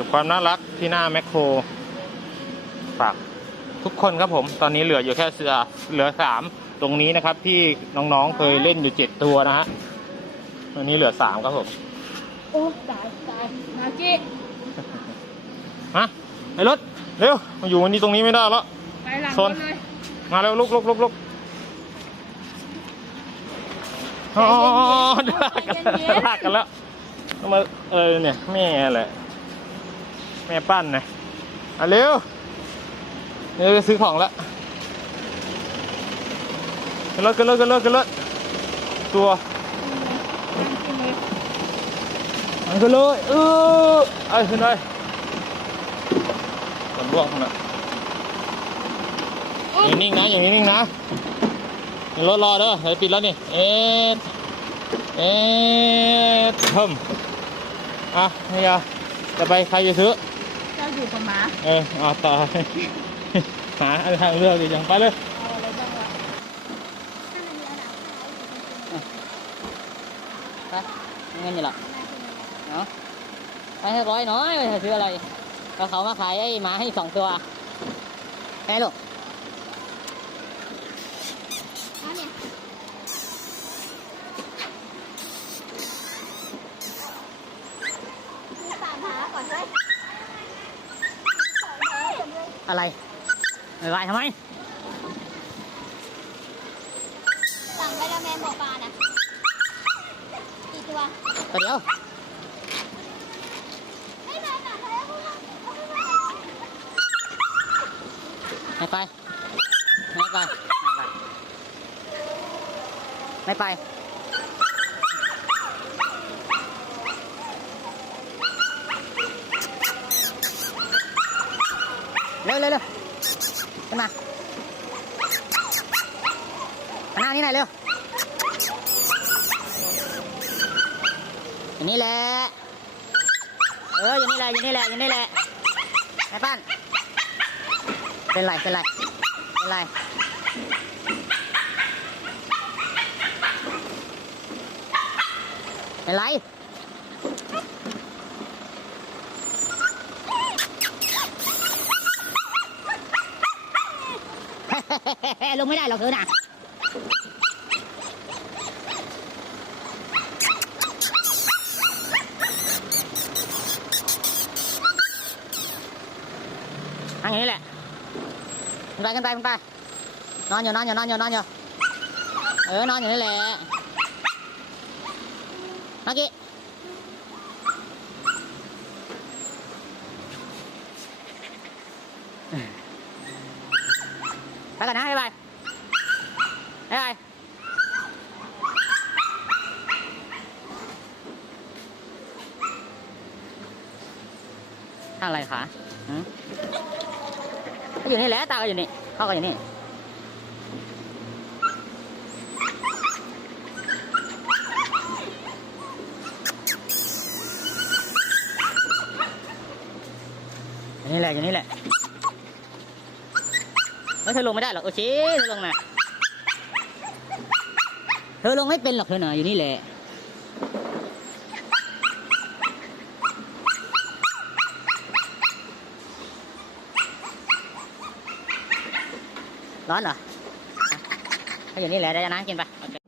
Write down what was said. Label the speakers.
Speaker 1: เก็บความน่ารักที่หน้าแมคโครฝากทุกคนครับผม ตอนนี้เหลืออยู่แค่เสือเหลือสามตรงนี้นะครับ ที่น้องๆเคยเล่นอยู่เจ็ดตัวนะฮะตอนนี้เหลือสามครับผม
Speaker 2: โอ้ตายตายนาจิ
Speaker 1: มาไอ้รถเร็วมาอยู่วันนี้ตรงนี้ไม่ได้แล้ว
Speaker 2: ไปหลัง
Speaker 1: โซ
Speaker 2: ร
Speaker 1: น
Speaker 2: ถเลย
Speaker 1: มาเร็วลุกลุกลุกลุกอ๋อลากกันลากกันแล้วต้องมาเออเนี่ยแม่แหละ แม่ปั้นนะอะเร็วเร็วจะซื้อของแล้วกันรถกันรถกันรถกันรถตัวมันกันเลยเออไอ้ขึ้นเลยกดล่วงนะอย่างนิ่งนะอย่างนิ่งนะอย่ารถรอเด้อเดี๋ยวปิดแล้วนี่ เอ๊ะเอ๊ะเพิ่มอะนี่อะจะไปใครจะซื้อ
Speaker 2: เจ้า อยู่กับหมา
Speaker 1: เออเอาต่อหาทางเลือกดีจังไปเลย
Speaker 2: เอาอะไรบ้างวะ
Speaker 3: ไปเงินนี่หรอเนาะไปให้ร้อยน้อยไปซื้ออะไรก็เขามาขายไอ้หมาให้สองตัวแค่ลูก
Speaker 2: ตามหาก่อนเลย
Speaker 3: อะไรไม่ไหวทำไม
Speaker 2: สั่งไปแล้วแม่หมอปลานะกี่ตัว
Speaker 3: ตัวเดียว
Speaker 2: ไม่ไหนไหนไหน
Speaker 3: ไม่ไป ไม่ไป ไม่ไป เร็วเร็วเร็วขึ้นมาหนหน้านี่หน่อยเร็วอย่างนี้แหละเอออย่างนี้แหละอย่างนี้แหละอย่างนี้แหละไอ้ปั้นเป็นไรเป็นไรเป็นไรเป็นไร ลงไม่ได้หรอกเธอน่ะอันนี้แหละไปขึ้นไปขึ้นไปนอนอยู่นอนอยู่นอนอยู่นอนอยู่เออนอนอยู่นี่แหละเมื่อกี้ ไปก่อนนะบ๊ายบายบ๊ายบายทาอะไรคะหืมก็อยู่นี่แหละตาก็อยู่นี่พ่อก็อยู่นี่อยู่นี่แหละอยู่นี่แหละ ไม่เธอลงไม่ได้หรอกโอเคเธอลงนะเธอลงไม่เป็นหรอกเธอหน่ะอยู่นี่แหละร้อนเหรอถ้าอยู่นี่แหละได้น้ำกินไปโอเค